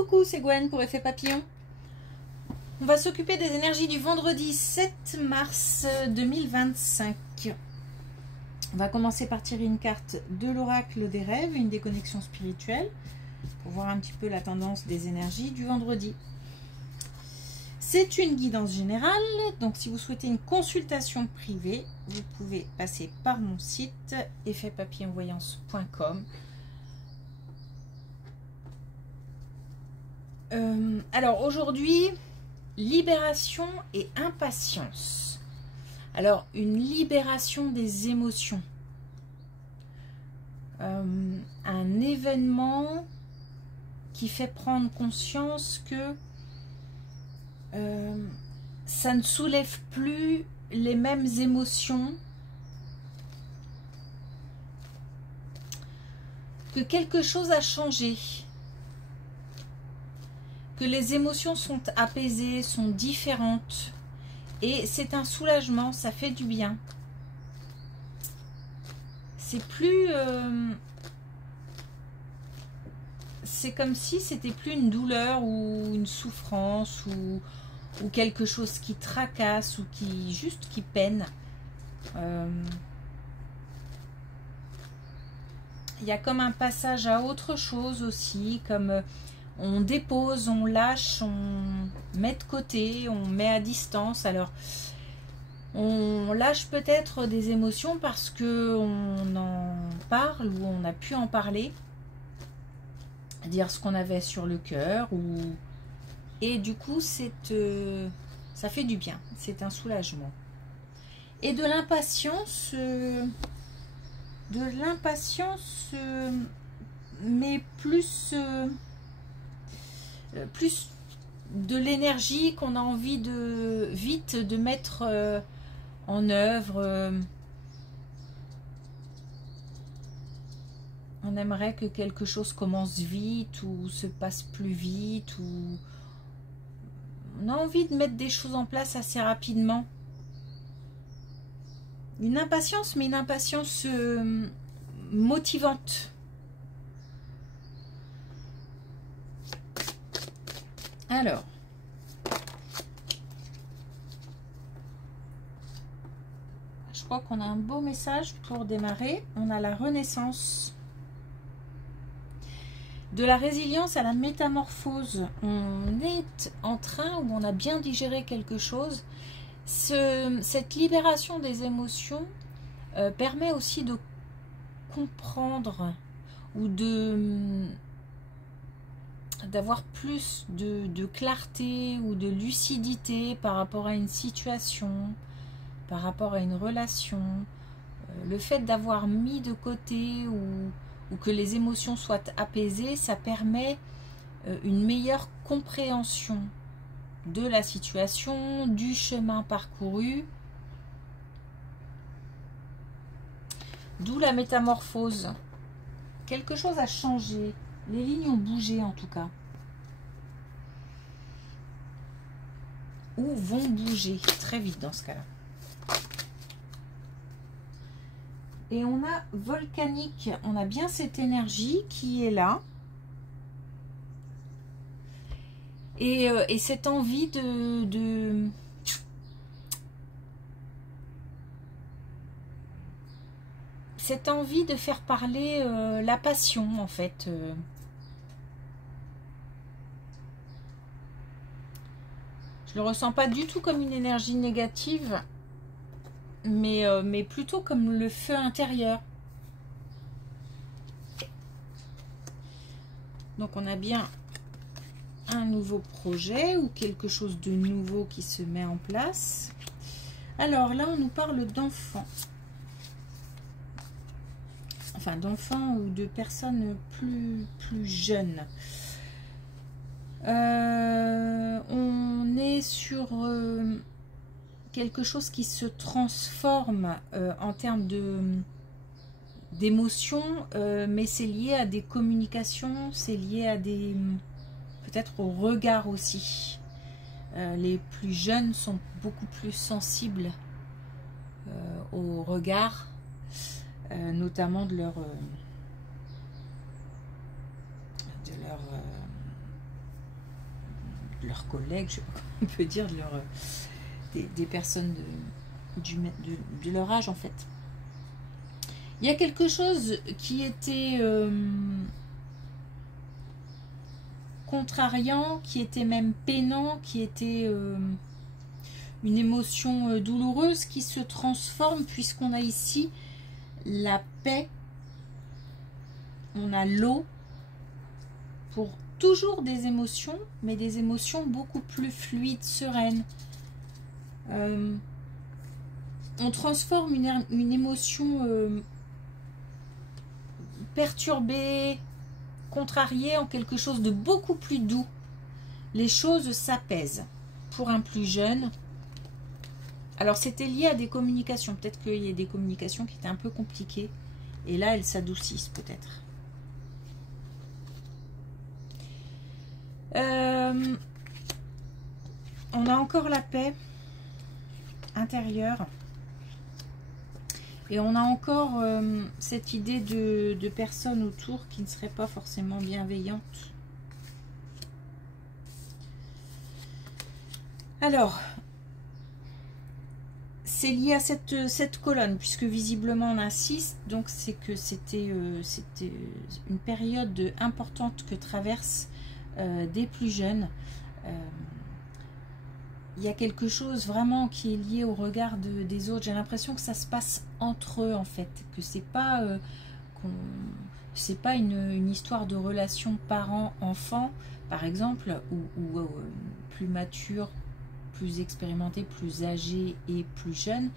Coucou, c'est Gwen pour Effet Papillon. On va s'occuper des énergies du vendredi 7 mars 2025. On va commencer par tirer une carte de l'oracle des rêves, une déconnexion spirituelle, pour voir un petit peu la tendance des énergies du vendredi. C'est une guidance générale, donc si vous souhaitez une consultation privée, vous pouvez passer par mon site effetpapillonvoyance.com. Alors aujourd'hui, libération et impatience. Alors une libération des émotions. Un événement qui fait prendre conscience que ça ne soulève plus les mêmes émotions, que quelque chose a changé, que les émotions sont apaisées, sont différentes, et c'est un soulagement, ça fait du bien. C'est plus... c'est comme si c'était plus une douleur ou une souffrance ou quelque chose qui tracasse ou qui juste qui peine. Il y a comme un passage à autre chose aussi, comme on dépose, on lâche, on met de côté, on met à distance. Alors on lâche peut-être des émotions parce que on en parle ou on a pu en parler, dire ce qu'on avait sur le cœur, et du coup ça fait du bien, c'est un soulagement. Et de l'impatience, mais plus de l'énergie qu'on a envie de vite de mettre en œuvre. On aimerait que quelque chose commence vite ou se passe plus vite, ou on a envie de mettre des choses en place assez rapidement. Une impatience, mais une impatience motivante. Alors, je crois qu'on a un beau message pour démarrer. On a la renaissance. De la résilience à la métamorphose. On est en train, où on a bien digéré quelque chose. Cette libération des émotions permet aussi de comprendre ou d'avoir plus de clarté ou de lucidité par rapport à une situation, par rapport à une relation. Le fait d'avoir mis de côté ou que les émotions soient apaisées, ça permet une meilleure compréhension de la situation, du chemin parcouru. D'où la métamorphose. Quelque chose a changé. Les lignes ont bougé en tout cas. Ou vont bouger très vite dans ce cas-là. Et on a volcanique. On a bien cette énergie qui est là. Et cette envie cette envie de faire parler la passion en fait. Je le ressens pas du tout comme une énergie négative, mais plutôt comme le feu intérieur. Donc on a bien un nouveau projet ou quelque chose de nouveau qui se met en place. Alors là on nous parle d'enfants. Enfin d'enfants ou de personnes plus jeunes. On est sur quelque chose qui se transforme en termes d'émotions, mais c'est lié à des communications, c'est lié à des peut-être au regard aussi. Les plus jeunes sont beaucoup plus sensibles au regard, notamment de leur leurs collègues, je sais pas comment on peut dire, des personnes de leur âge en fait. Il y a quelque chose qui était contrariant, qui était même peinant, qui était une émotion douloureuse qui se transforme puisqu'on a ici la paix, on a l'eau, pour toujours des émotions, mais des émotions beaucoup plus fluides, sereines. On transforme une émotion perturbée, contrariée en quelque chose de beaucoup plus doux. Les choses s'apaisent. Pour un plus jeune, alors c'était lié à des communications, peut-être qu'il y a des communications qui étaient un peu compliquées, et là elles s'adoucissent peut-être. On a encore la paix intérieure. Et on a encore cette idée de personnes autour qui ne seraient pas forcément bienveillantes. Alors, c'est lié à cette colonne, puisque visiblement on insiste, donc c'est que c'était une période importante que traversent des plus jeunes. Il y a quelque chose vraiment qui est lié au regard des autres. J'ai l'impression que ça se passe entre eux en fait, que c'est pas une histoire de relation parent-enfant par exemple, ou plus mature, plus expérimenté, plus âgé et plus jeune.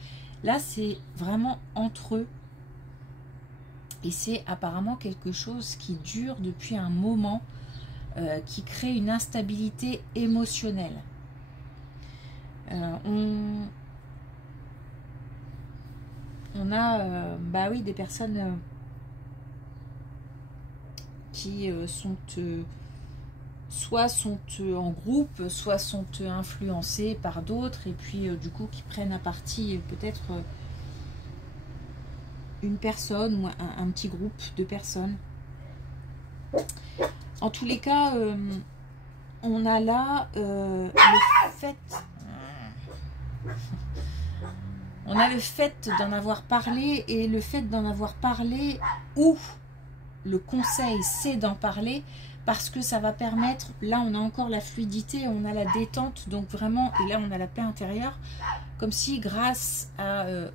Là c'est vraiment entre eux, et c'est apparemment quelque chose qui dure depuis un moment, qui crée une instabilité émotionnelle. On a bah oui, des personnes qui soit sont en groupe, soit sont influencées par d'autres, et puis du coup qui prennent à partie peut-être une personne ou un petit groupe de personnes. En tous les cas, on a là le fait... On a le fait d'en avoir parlé, et le fait d'en avoir parlé, ou le conseil c'est d'en parler, parce que ça va permettre, là on a encore la fluidité, on a la détente, donc vraiment, et là on a la paix intérieure, comme si grâce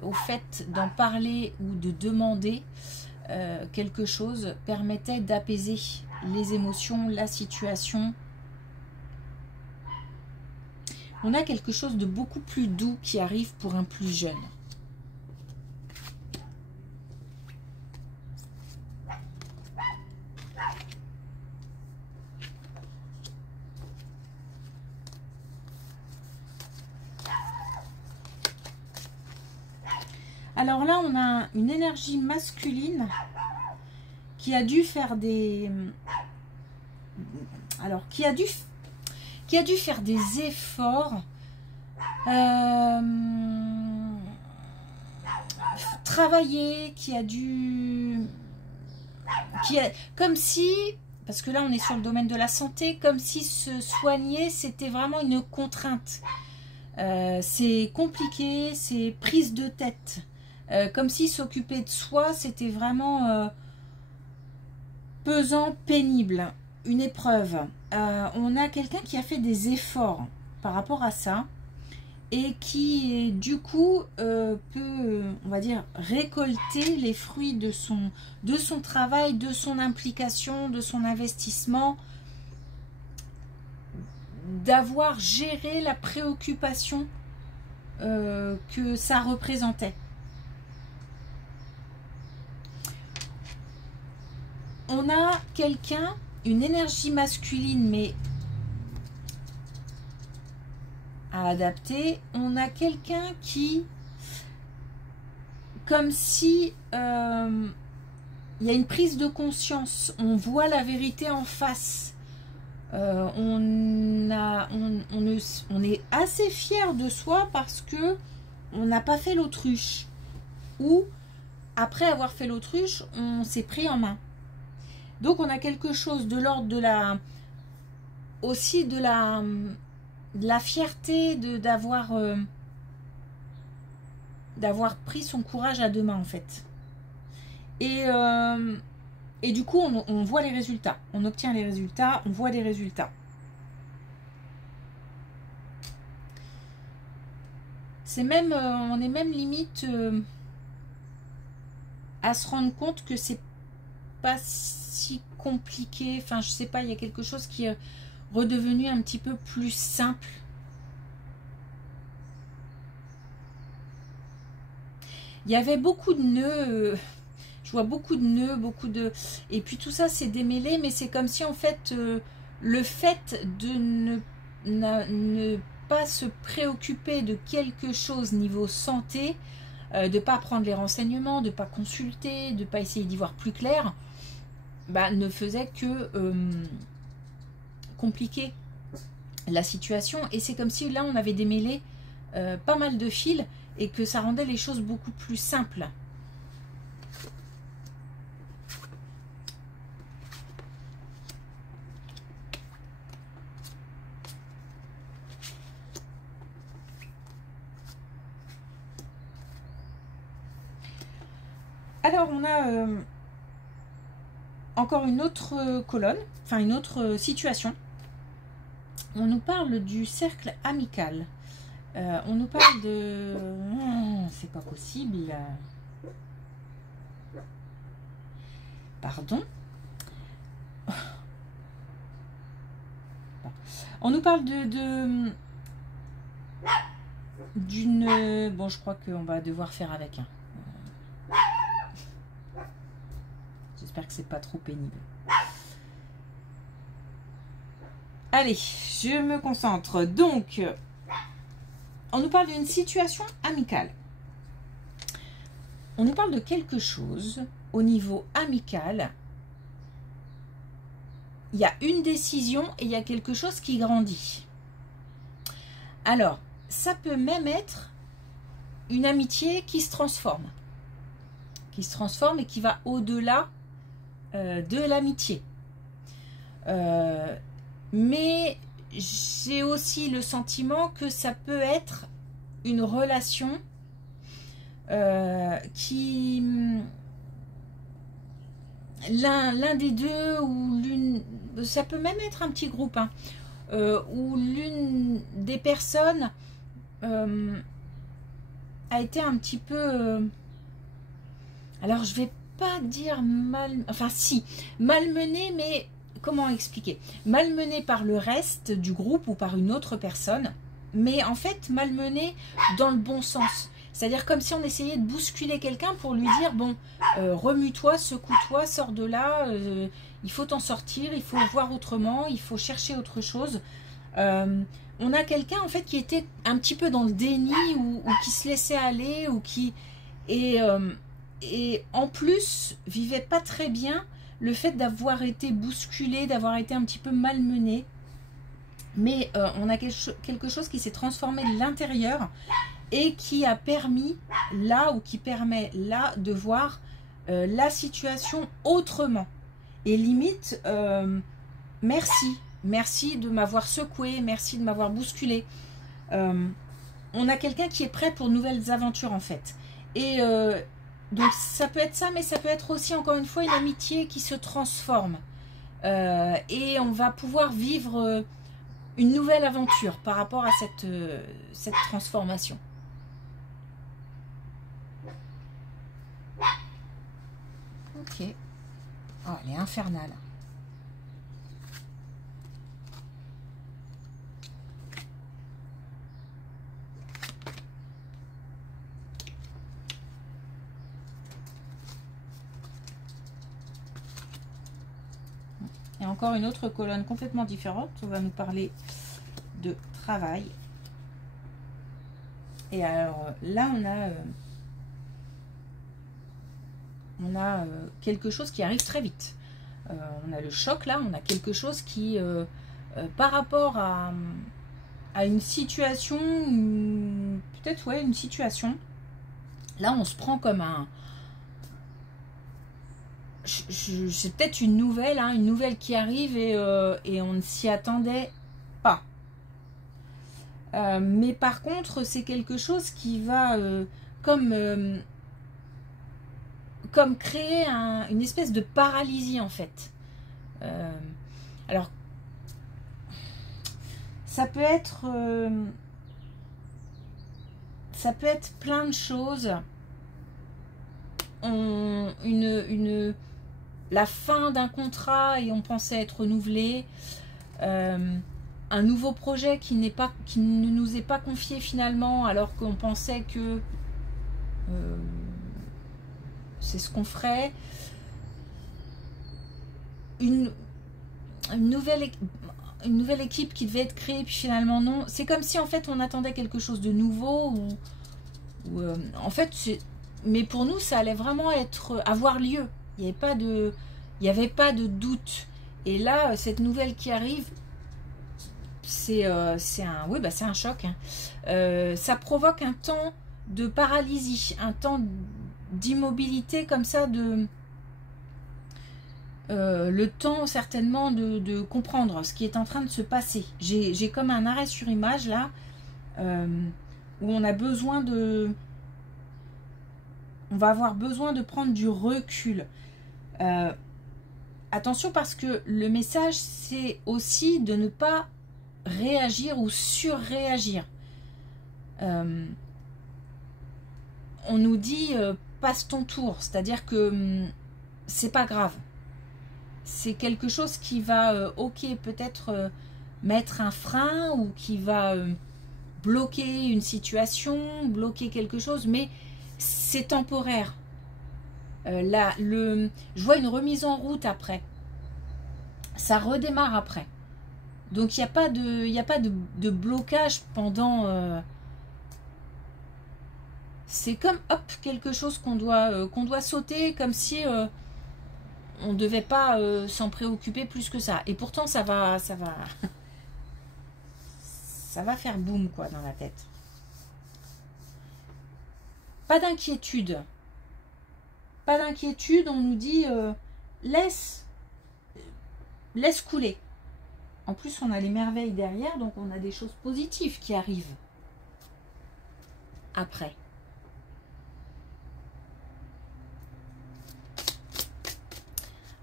au fait d'en parler ou de demander quelque chose permettait d'apaiser les émotions, la situation. On a quelque chose de beaucoup plus doux qui arrive pour un plus jeune. Alors là, on a une énergie masculine qui a dû faire des... Alors, qui a dû faire des efforts, travailler, comme si, parce que là on est sur le domaine de la santé, comme si se soigner c'était vraiment une contrainte. C'est compliqué, c'est prise de tête. Comme si s'occuper de soi c'était vraiment pesant, pénible, une épreuve. On a quelqu'un qui a fait des efforts par rapport à ça, et qui du coup peut, on va dire, récolter les fruits de son travail, de son implication, de son investissement, d'avoir géré la préoccupation que ça représentait. On a quelqu'un, une énergie masculine, mais à adapter. On a quelqu'un qui, comme si il y a une prise de conscience, on voit la vérité en face, on est assez fier de soi parce que on n'a pas fait l'autruche, ou après avoir fait l'autruche on s'est pris en main. Donc on a quelque chose de l'ordre de la aussi de la fierté d'avoir pris son courage à deux mains en fait. Et du coup, on voit les résultats. On obtient les résultats, on voit les résultats. C'est même, on est même limite à se rendre compte que c'est pas si compliqué. Enfin, je sais pas, il y a quelque chose qui est redevenu un petit peu plus simple. Il y avait beaucoup de nœuds. Je vois beaucoup de nœuds, beaucoup de... Et puis tout ça, c'est démêlé, mais c'est comme si, en fait, le fait de ne pas se préoccuper de quelque chose niveau santé, de ne pas prendre les renseignements, de ne pas consulter, de ne pas essayer d'y voir plus clair, bah, ne faisait que compliquer la situation. Et c'est comme si là, on avait démêlé pas mal de fils et que ça rendait les choses beaucoup plus simples. Alors, on a encore une autre colonne, enfin une autre situation. On nous parle du cercle amical. On nous parle de... c'est pas possible. Pardon. On nous parle d'une... Bon, je crois qu'on va devoir faire avec. J'espère que c'est pas trop pénible. Allez, je me concentre. Donc, on nous parle d'une situation amicale. On nous parle de quelque chose au niveau amical. Il y a une décision et il y a quelque chose qui grandit. Alors, ça peut même être une amitié qui se transforme. Qui se transforme et qui va au-delà de l'amitié. Mais j'ai aussi le sentiment que ça peut être une relation qui... L'un des deux ou l'une... Ça peut même être un petit groupe, hein, où l'une des personnes a été un petit peu... alors, je vais pas dire mal... Enfin, si, malmenée, mais... Comment expliquer? Malmenée par le reste du groupe ou par une autre personne, mais en fait malmenée dans le bon sens. C'est-à-dire comme si on essayait de bousculer quelqu'un pour lui dire, bon, remue-toi, secoue-toi, sors de là, il faut t'en sortir, il faut voir autrement, il faut chercher autre chose. On a quelqu'un en fait qui était un petit peu dans le déni ou qui se laissait aller ou qui... Et en plus, vivait pas très bien le fait d'avoir été bousculé, d'avoir été un petit peu malmené. Mais on a quelque chose qui s'est transformé de l'intérieur et qui a permis là, ou qui permet là, de voir la situation autrement. Et limite, merci de m'avoir secoué, merci de m'avoir bousculé. On a quelqu'un qui est prêt pour de nouvelles aventures en fait. Et donc ça peut être ça, mais ça peut être aussi encore une fois une amitié qui se transforme. Et on va pouvoir vivre une nouvelle aventure par rapport à cette transformation. Ok. Oh, elle est infernale. Et encore une autre colonne complètement différente. On va nous parler de travail. Et alors là, on a quelque chose qui arrive très vite. On a le choc là, on a quelque chose qui, par rapport à une situation, peut-être ouais, une situation, là on se prend comme un... c'est peut-être une nouvelle, hein, une nouvelle qui arrive et on ne s'y attendait pas. Mais par contre, c'est quelque chose qui va comme créer une espèce de paralysie en fait. Alors, ça peut être plein de choses. La fin d'un contrat et on pensait être renouvelé. Un nouveau projet qui ne nous est pas confié finalement, alors qu'on pensait que c'est ce qu'on ferait. Une nouvelle équipe qui devait être créée, puis finalement non. C'est comme si en fait on attendait quelque chose de nouveau, ou en fait mais pour nous ça allait vraiment avoir lieu. Il n'y avait pas de doute. Et là, cette nouvelle qui arrive, c'est un choc. Hein. Ça provoque un temps de paralysie, un temps d'immobilité comme ça, le temps certainement de comprendre ce qui est en train de se passer. J'ai comme un arrêt sur image là, où on va avoir besoin de prendre du recul. Attention, parce que le message c'est aussi de ne pas réagir ou surréagir. On nous dit passe ton tour, c'est-à-dire que c'est pas grave. C'est quelque chose qui va, ok, peut-être mettre un frein ou qui va bloquer une situation, bloquer quelque chose, mais c'est temporaire. Je vois une remise en route après. Ça redémarre après. Donc il n'y a pas de blocage pendant... c'est comme hop, quelque chose qu'on doit sauter, comme si on ne devait pas s'en préoccuper plus que ça. Et pourtant ça va ça va faire boum quoi dans la tête. Pas d'inquiétude. Pas d'inquiétude, on nous dit laisse couler. En plus, on a les merveilles derrière, donc on a des choses positives qui arrivent après.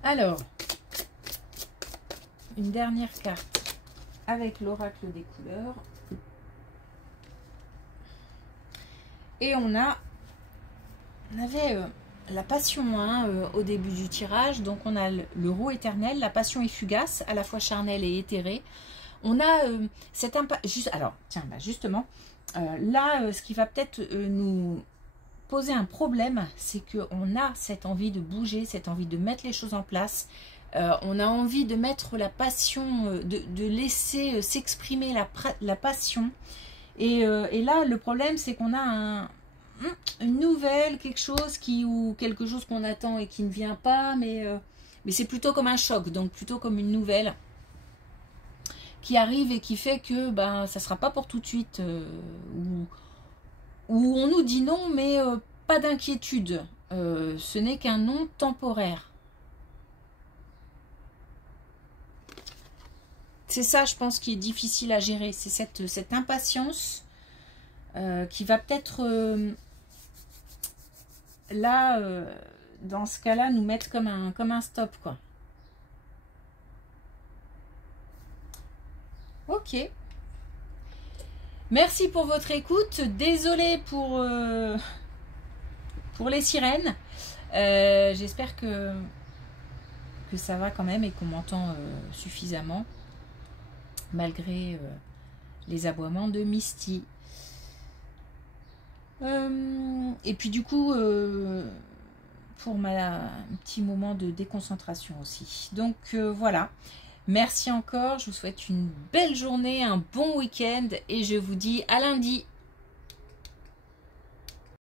Alors, une dernière carte avec l'oracle des couleurs. Et on avait la passion hein, au début du tirage. Donc on a le roux éternel, la passion est fugace, à la fois charnelle et éthérée. On a cet impact. Alors, tiens, bah justement, là, ce qui va peut-être nous poser un problème, c'est qu'on a cette envie de bouger, cette envie de mettre les choses en place. On a envie de mettre la passion, de laisser s'exprimer la passion. Et là, le problème, c'est qu'on a une nouvelle, quelque chose qu'on attend et qui ne vient pas, mais c'est plutôt comme un choc, donc plutôt comme une nouvelle qui arrive et qui fait que ben, ça ne sera pas pour tout de suite, où on nous dit non, mais pas d'inquiétude, ce n'est qu'un non temporaire. C'est ça, je pense, qui est difficile à gérer. C'est cette impatience qui va peut-être, là, dans ce cas-là, nous mettre comme un stop, quoi. Ok. Merci pour votre écoute. Désolée pour les sirènes. J'espère que ça va quand même et qu'on m'entend suffisamment. Malgré les aboiements de Misty. Et puis du coup, pour un petit moment de déconcentration aussi. Donc voilà, merci encore, je vous souhaite une belle journée, un bon week-end et je vous dis à lundi.